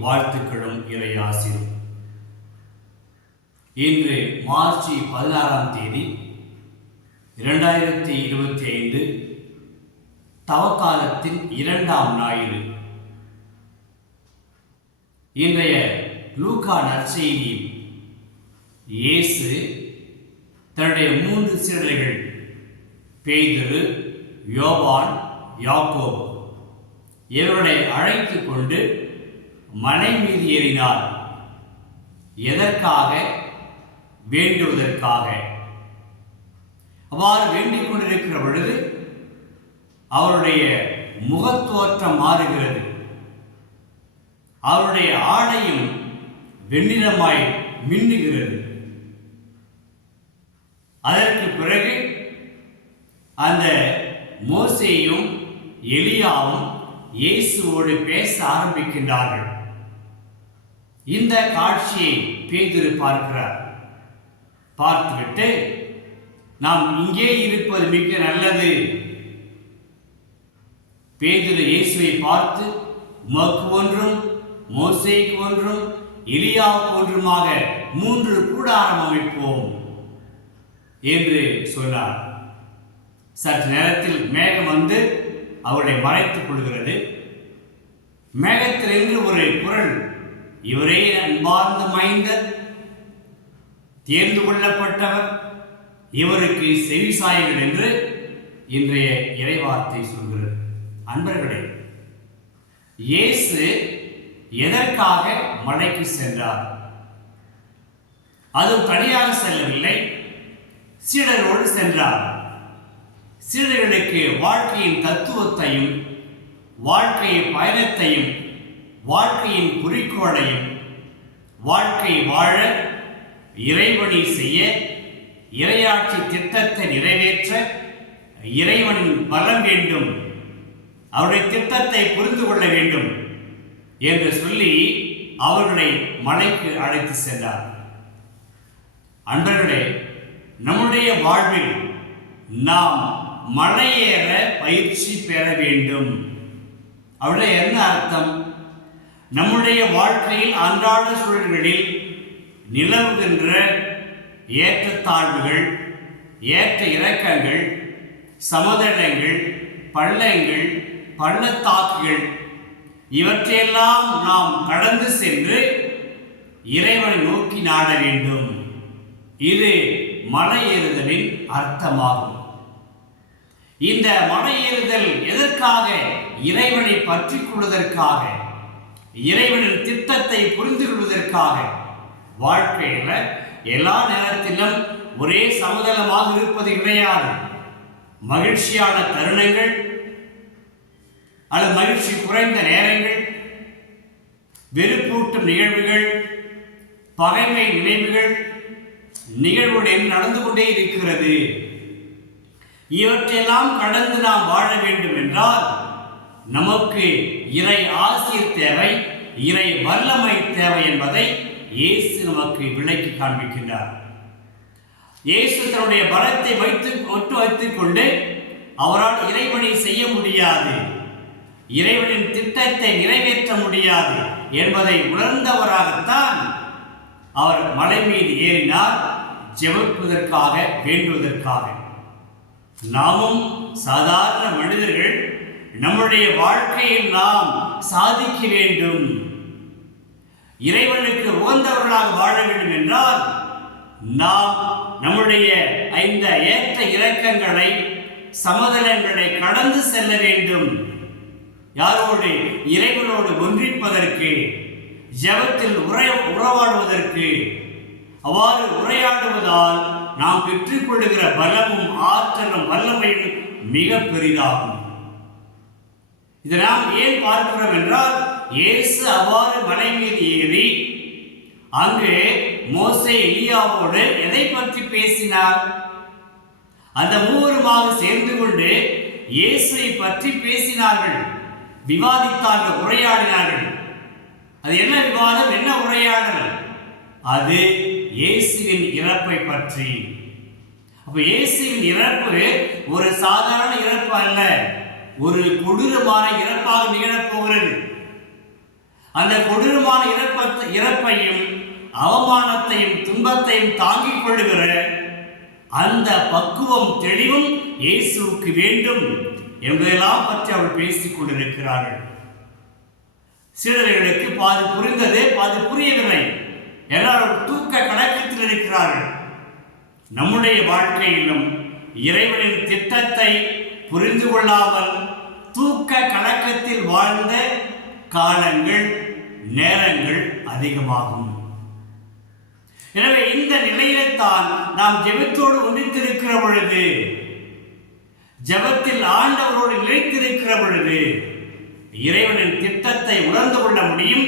வாழ்த்துக்களும் இறையாசிரும் இன்று மார்ச் பதினாறாம் தேதி இரண்டாயிரத்தி இருபத்தி ஐந்து தவக்காலத்தின் இரண்டாம் ஞாயிறு. இன்றைய லூகா நற்செய்தியில் இயேசு தன்னுடைய மூன்று சீடர்கள் பேதுரு யோவான் யாக்கோ இவருடைய அழைத்து கொண்டு மலை மீது ஏறினார் எதற்காக? வேண்டுவதற்காக. அவ்வாறு வேண்டிக் கொண்டிருக்கிற பொழுது அவருடைய முகத்தோற்றம் மாறுகிறது. அவருடைய ஆடையும் வெண்ணிறமாய் மின்னுகிறது. அதற்கு பிறகு அந்த மோசையும் எலியாவும் இயேசுவோடு பேச ஆரம்பிக்கின்றார்கள். இந்த காட்சியை பேதுரு பார்க்கிறார். பார்த்துவிட்டு நாம் இங்கே இருப்பது மிக நல்லது. பேதுரு இயேசுவை பார்த்து உமக்கு ஒன்றும் மோசைக்கு ஒன்றும் எலியாவுக்கு ஒன்றுமாக மூன்று கூடாரம் அமைப்போம் என்று சொன்னார். சற்று நேரத்தில் மேகம் வந்து அவரை மறைத்துக் கொள்கிறது. மேகத்திலிருந்து ஒரு குரல் இவரே அன்பார்ந்த மைந்தர் தேர்ந்து கொள்ளப்பட்டவர் இவருக்கு செவிசாயங்கள் என்று இன்றைய இறைவார்த்தை சொல்கிறது. அன்பர்களே இயேசு எதற்காக மலைக்கு சென்றார்? அதுவும் தனியாக செல்லவில்லை சீடரோடு சென்றார். சீடர்களுக்கு வாழ்க்கையின் தத்துவத்தையும் வாழ்க்கையின் பயணத்தையும் வாழ்க்கையின் குறிக்கோளையும் வாழ்க்கை வாழ இறைவழி செய்ய இரையாட்சி திட்டத்தை நிறைவேற்ற இறைவனின் பலம் வேண்டும். அவருடைய திட்டத்தை புரிந்து கொள்ள வேண்டும் என்று சொல்லி அவர்களை மலைக்கு அழைத்து சென்றார். அன்பர்களே நம்முடைய வாழ்வில் நாம் மலையேற பயிற்சி பெற வேண்டும். அவருடைய என்ன அர்த்தம்? நம்முடைய வாழ்க்கையில் அன்றாட சூழல்களில் நிலவுகின்ற ஏற்றத்தாழ்வுகள் ஏற்ற இறக்கங்கள் சமதளங்கள் பள்ளங்கள் பள்ளத்தாக்குகள் இவற்றையெல்லாம் நாம் கடந்து சென்று இறைவனை நோக்கி நாட வேண்டும். இது மலையேறுதலின் அர்த்தமாகும். இந்த மலையேறுதல் எதற்காக இறைவனை பற்றி கொள்வதற்காக? இறைவனின் திட்டத்தை புரிந்து கொள்வதற்காக வாழ்க்கையில எல்லா நேரத்திலும் ஒரே சமதளமாக இருப்பது கிடையாது மகிழ்ச்சியான தருணங்கள் அல்லது மகிழ்ச்சி குறைந்த நேரங்கள் வெறுப்பூட்டும் நிகழ்வுகள் பகைமை நினைவுகள் நிகழ்வுடன் நடந்து கொண்டே இருக்கிறது. இவற்றையெல்லாம் கடந்து நாம் வாழ வேண்டும் என்றால் நமக்கு இறை ஆசிர் தேவை இறை வல்லமை தேவை என்பதை இயேசு நமக்கு விளக்கி காண்பிக்கின்றார். இயேசு தன்னுடைய பலத்தை வைத்து ஒட்டு வைத்துக் கொண்டு அவரால் இறைவனை செய்ய முடியாது இறைவனின் திட்டத்தை நிறைவேற்ற முடியாது என்பதை உணர்ந்தவராகத்தான் அவர் மலை மீது ஏறினார் ஜெபிப்பதற்காக வேண்டுவதற்காக. நாமும் சாதாரண மனிதர்கள் நம்முடைய வாழ்க்கையில் நாம் சாதிக்க வேண்டும். இறைவனுக்கு உகந்தவர்களாக வாழ வேண்டும் என்றால் நாம் நம்முடைய இந்த ஏற்ற இலக்கங்களை சமதளங்களை கடந்து செல்ல வேண்டும். யாரோடு? இறைவனோடு ஒன்றிப்பதற்கு ஜபத்தில் உரை உறவாடுவதற்கு. அவ்வாறு உரையாடுவதால் நாம் பெற்றுக்கொள்கிற பலமும் ஆற்றலும் வல்லமையும் மிக பெரிதாகும். இதை நாம் ஏன் பார்க்கிறோம் என்றால் இயேசு அவ்வாறு மலை மீது ஏறி அங்கு மோசை எலியாவோடு எதை பற்றி பேசினார்? அந்த மூவருமாக சேர்ந்து கொண்டு இயேசுவை பற்றி பேசினார்கள் விவாதித்தார்கள் உரையாடினார்கள். அது என்ன விவாதம்? என்ன உரையாடல்? அது இயேசுவின் இறப்பை பற்றி. அப்ப இயேசுவின் இறப்பு ஒரு சாதாரண இறப்பு அல்ல. ஒரு கொடூரமான இறப்பாக நிகழப்போகிறது அந்த கொடூரமான இறப்ப இறப்பையும் அவமானத்தையும் துன்பத்தையும் தாங்கிக் கொள்ளுகிற அந்த பக்குவம் தெளிவும் இயேசுவுக்கு வேண்டும் என்பதெல்லாம் பற்றி அவர் பேசிக் கொண்டிருக்கிறார்கள். சீடர்களுக்கு பாது புரிந்தது பாது புரியவில்லை. எல்லாரும் தூக்க கணக்கத்தில் இருக்கிறார்கள். நம்முடைய வாழ்க்கையிலும் இறைவனின் திட்டத்தை புரிந்து கொள்ளாமல் தூக்க கலக்கத்தில் வாழ்ந்த காலங்கள் நேரங்கள் அதிகமாகும். எனவே இந்த நிலையில்தான் நாம் ஜெபத்தோடு ஒன்றித்திருக்கிற பொழுது ஜெபத்தில் ஆண்டவரோடு நிலைத்திருக்கிற பொழுது இறைவனின் திட்டத்தை உணர்ந்து கொள்ள முடியும்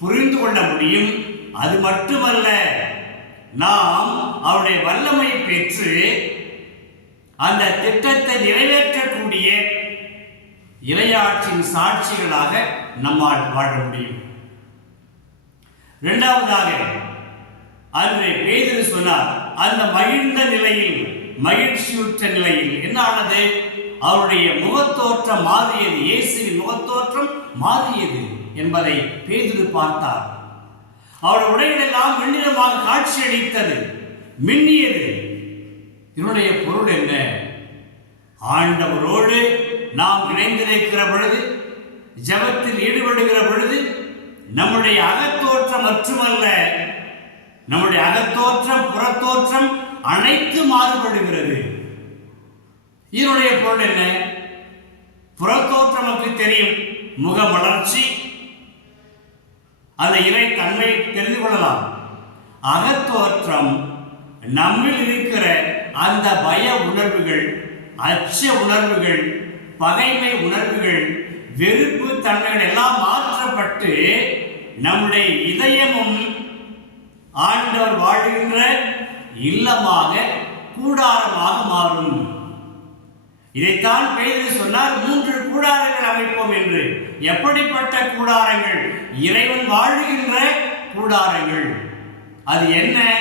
புரிந்து கொள்ள முடியும். அது மட்டுமல்ல நாம் அவருடைய வல்லமை பெற்று அந்த திட்டத்தை நிறைவேற்றக்கூடிய இளையாற்றின் சாட்சிகளாக நம்மால் வாழ முடியும். இரண்டாவதாக அன்று பேதுரு சொன்னார் அந்த மகிழ்ந்த நிலையில் மகிழ்ச்சியுற்ற நிலையில் என்ன ஆனது? அவருடைய முகத்தோற்றம் மாறியது இயேசுவின் முகத்தோற்றம் மாறியது என்பதை பேதுரு பார்த்தார். அவருடைய உடைகளெல்லாம் வெண்ணிறமாக காட்சியளித்தது மின்னியது இதனுடைய பொருள் என்ன? ஆண்டவரோடு நாம் இணைந்திருக்கிற பொழுது ஜெபத்தில் ஈடுபடுகிற பொழுது நம்முடைய அகத்தோற்றம் மட்டுமல்ல நம்முடைய அகத்தோற்றம் புறத்தோற்றம் அனைத்து மாறுபடுகிறது. இதனுடைய பொருள் என்ன? புறத்தோற்றம் நமக்கு தெரியும். முக வளர்ச்சி. அந்த இறை தன்மை தெரிந்து கொள்ளலாம். அகத்தோற்றம் நம்மில் இருக்கிற அந்த பய உணர்வுகள் அச்ச உணர்வுகள் பகைமை உணர்வுகள் வெறுப்பு தன்மைகள் எல்லாம் மாற்றப்பட்டு நம்முடைய இதயமும் ஆண்டவர் வாழ்கின்ற இல்லமாக கூடாரமாக மாறும். இதைத்தான் பெய்து சொன்னார் மூன்று கூடாரங்கள் அமைப்போம் என்று. எப்படிப்பட்ட கூடாரங்கள்? இறைவன் வாழுகின்ற கூடாரங்கள். அது என்ன?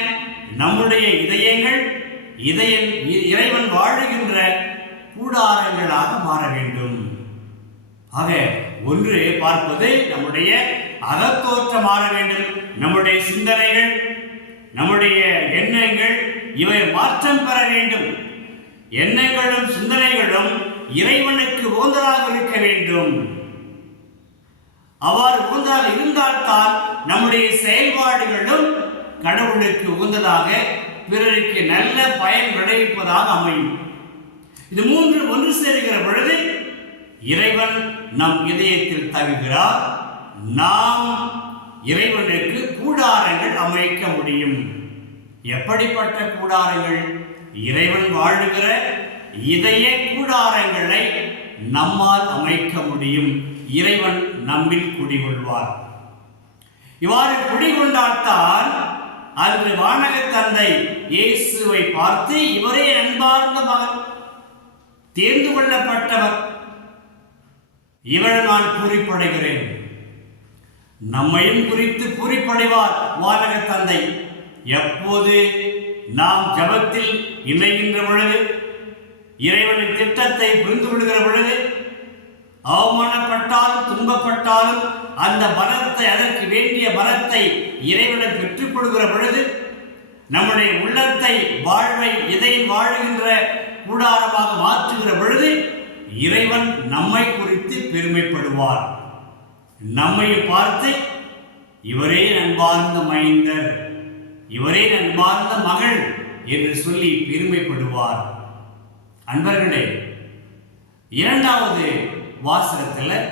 நம்முடைய இதயங்கள் இதயன் இறைவன் வாழுகின்ற கூடாரங்களாக மாற வேண்டும். ஆக ஒன்று பார்ப்பது நம்முடைய அகத்தோற்றம் மாற வேண்டும். நம்முடைய சிந்தனைகள் நம்முடைய எண்ணங்கள் இவை மாற்றம் பெற வேண்டும். எண்ணங்களும் சிந்தனைகளும் இறைவனுக்கு உகந்ததாக இருக்க வேண்டும். அவ்வாறு உகந்ததாக இருந்தால்தான் நம்முடைய செயல்பாடுகளும் கடவுளுக்கு உகந்ததாக பிறருக்கு நல்ல பயன் விளைவிப்பதாக அமையும். இது மூன்று ஒன்று சேருகிற பொழுது இறைவன் நம் இதயத்தில் தகுகிறார் நாம் இறைவனுக்கு கூடாரங்கள் அமைக்க முடியும். எப்படிப்பட்ட கூடாரங்கள்? இறைவன் வாழுகிற இதய கூடாரங்களை நம்மால் அமைக்க முடியும். இறைவன் நம்மில் குடிகொள்வார். இவ்வாறு குடிகொண்டால்தான் அன்று வானக தந்தை இயேசுவை பார்த்து இவரே அன்பார்ந்த மகன் தேர்ந்து கொள்ளப்பட்டவர். இவள் நான் குறிப்படைகிறேன். நம்மையும் குறித்து குறிப்படைவார் வானக தந்தை. எப்போது நாம் ஜபத்தில் இணைகின்ற பொழுது இறைவனின் திட்டத்தை புரிந்து கொள்கிற பொழுது அவமானப்பட்டாலும் துன்பப்பட்டாலும் அந்த பலத்தை அதற்கு வேண்டிய பலத்தை இறைவனை பெற்றுக் கொள்கிற பொழுது நம்முடைய உள்ளத்தை வாழ்வை இதையில் வாழுகின்ற கூடாரமாக மாற்றுகிற பொழுது இறைவன் நம்மை குறித்து பெருமைப்படுவார். நம்மை பார்த்து இவரே நண்பார்ந்த மைந்தர் இவரே நண்பார்ந்த மகள் என்று சொல்லி பெருமைப்படுவார். அன்பர்களே இரண்டாவது வாசகத்தில்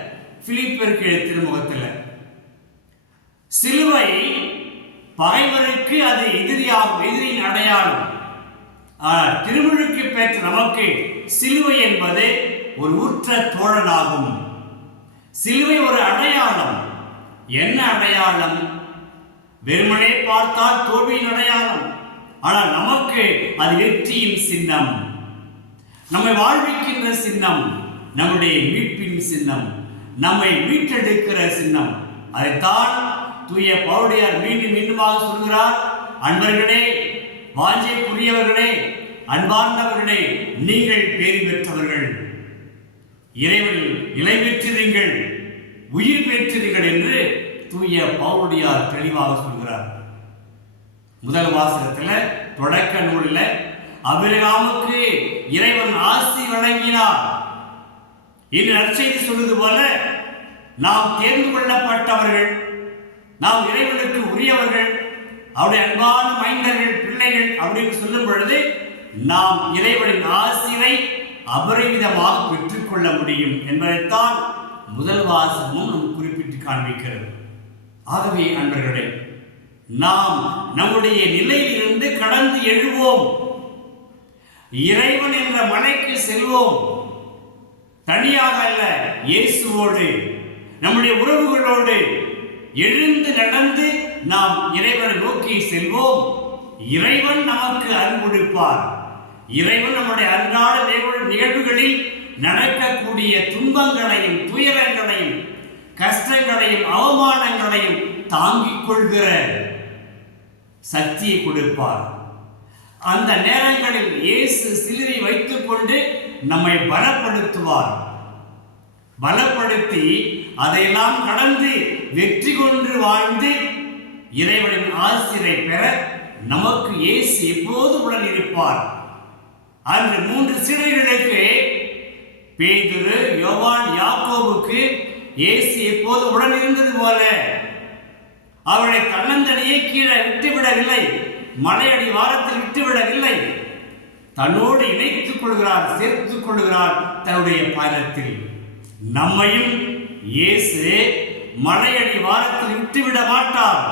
பிலிப்பருக்கு எழுத்தின முகத்தில் சிலுவை பகைவருக்கு அது எதிரியாகும் எதிரியின் அடையாளம். ஆனால் திருமுழுக்கு பெற்ற நமக்கு சிலுவை என்பது ஒரு உற்ற தோழனாகும். சிலுவை ஒரு அடையாளம். என்ன அடையாளம்? வெறுமனே பார்த்தால் தோல்வியின் அடையாளம். ஆனால் நமக்கு அது வெற்றியின் சின்னம். நம்மை வாழ்விக்கின்ற சின்னம். நம்முடைய மீட்பின் சின்னம் நம்மை மீட்டெடுக்கிற சின்னம். அதைத்தான் தூய பவுடையார் மீண்டும் மீண்டுமாக சொல்கிறார். அன்பர்களே வாஞ்சைக்குரியவர்களே அன்பார்ந்தவர்களே நீங்கள் பேறு பெற்றவர்கள். இறைவனில் இலை பெற்றிருங்கள் உயிர் பெற்றீர்கள் என்று தூய பவுடையார் தெளிவாக சொல்கிறார். முதல் வாசகத்தில் தொடக்க நூலில் அபிரகாமுக்கு இறைவன் ஆசி வழங்கினார். இனி நற்செய்தி சொல்வது போல நாம் தேர்ந்து கொள்ளப்பட்டவர்கள் நாம் இறைவனுக்கு உரியவர்கள் அவருடைய அன்பான மைந்தர்கள் பிள்ளைகள் அப்படின்னு சொல்லும் பொழுது நாம் இறைவனின் ஆசிரை அபரிவிதமாக பெற்றுக்கொள்ள முடியும் என்பதைத்தான் முதல் வாசகமும் நம் குறிப்பிட்டு காண்பிக்கிறது. ஆகவே அன்பர்களே நாம் நம்முடைய நிலையிலிருந்து கடந்து எழுவோம். இறைவன் என்ற மனைக்கு செல்வோம். தனியாக அல்ல இயேசுவோடு நம்முடைய உறவுகளோடு எழுந்து நடந்து நாம் இறைவனை நோக்கி செல்வோம். இறைவன் நமக்கு அன்புடுப்பார் கொடுப்பார். இறைவன் நம்முடைய அன்றாட நிகழ்வுகளில் நடக்கக்கூடிய துன்பங்களையும் துயரங்களையும் கஷ்டங்களையும் அவமானங்களையும் தாங்கிக் கொள்கிற சக்தியை கொடுப்பார். அந்த நேரங்களில் இயேசு சிலுவை வைத்துக்கொண்டு நம்மை பலப்படுத்துவார். பலப்படுத்தி அதையெல்லாம் கடந்து வெற்றி கொண்டு வாழ்ந்து இறைவனின் ஆசிரியரை பெற நமக்கு இயேசு எப்போது உடன் இருப்பார். அன்று மூன்று சிறைகளுக்கு பேதுரு யோவான் யாக்கோவுக்கு இயேசு எப்போது உடன் இருந்தது போல. அவளை தன்னந்தனியே கீழே விட்டுவிடவில்லை. மலையடி வாரத்தில் விட்டுவிடவில்லை. தன்னோடு இணைத்துக் கொள்கிறார் சேர்த்துக் கொள்கிறார் தன்னுடைய பயணத்தில் நம்மையும் இயேசு மலையடி வாரத்தில் விட்டுவிட மாட்டார்.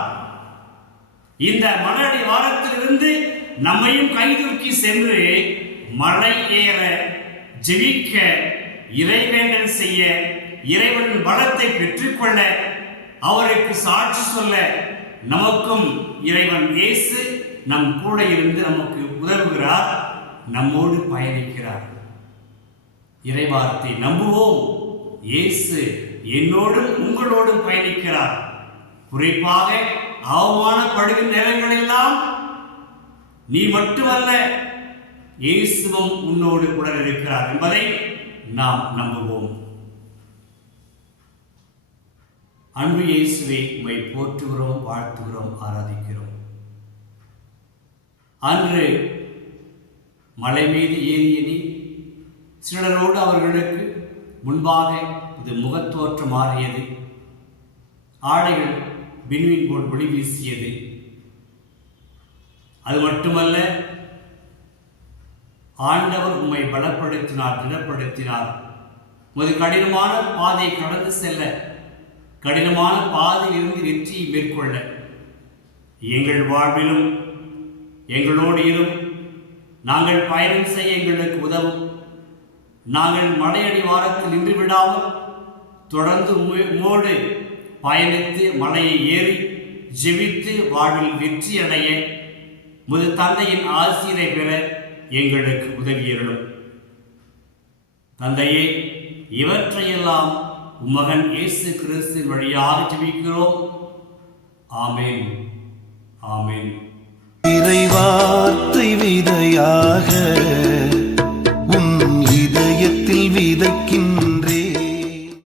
இந்த மலையடி வாரத்திலிருந்து நம்மையும் கைதூக்கி சென்று மலை ஏற ஜெபிக்க இறைவேண்டல் செய்ய இறைவனின் பலத்தை பெற்றுக்கொள்ள அவருக்கு சாட்சி சொல்ல நமக்கும் இறைவன் இயேசு நம் கூட இருந்து நமக்கு உதவுகிறார். நம்மோடு பயணிக்கிறார் இறைவார்த்தை நம்புவோம். இயேசு என்னோடும் உங்களோடும் பயணிக்கிறார். குறிப்பாக அவமானப்படுகிற நேரங்களெல்லாம் நீ மட்டுமல்ல இயேசுவும் உன்னோடு உடன் இருக்கிறார் என்பதை நாம் நம்புவோம். அன்பு இயேசுவை உமை போற்றுகிறோம் வாழ்த்துகிறோம் ஆராதிக்கிறோம். அன்று மலை மீது ஏறிய நீ சிலரோடு அவர்களுக்கு முன்பாக இது முகத்தோற்றம் மாறியது. ஆடைகள் விண்மீன் போல் ஒளி வீசியது. அது மட்டுமல்ல ஆண்டவர் உம்மை பலப்படுத்தினார் திடப்படுத்தினார். உமது கடினமான பாதையை கடந்து செல்ல கடினமான பாதையிலிருந்து வெற்றியை மேற்கொள்ள. எங்கள் வாழ்விலும் எங்களோடு இரும் நாங்கள் பயணம் செய்ய எங்களுக்கு உதவும். நாங்கள் மலையடி வாரத்தில் நின்று விடாமல் தொடர்ந்து உம்மை- உம்மோடு பயணித்து மலையை ஏறி ஜெபித்து வாழ்வில் வெற்றி அடைய முது தந்தையின் ஆசிரியரை பெற எங்களுக்கு உதவியருளும். தந்தையே இவற்றையெல்லாம் உமகன் இயேசு கிறிஸ்து வழியாக ஜெபிக்கிறோம். ஆமேன். ஆமேன். இறைவார்த்தை விதையாக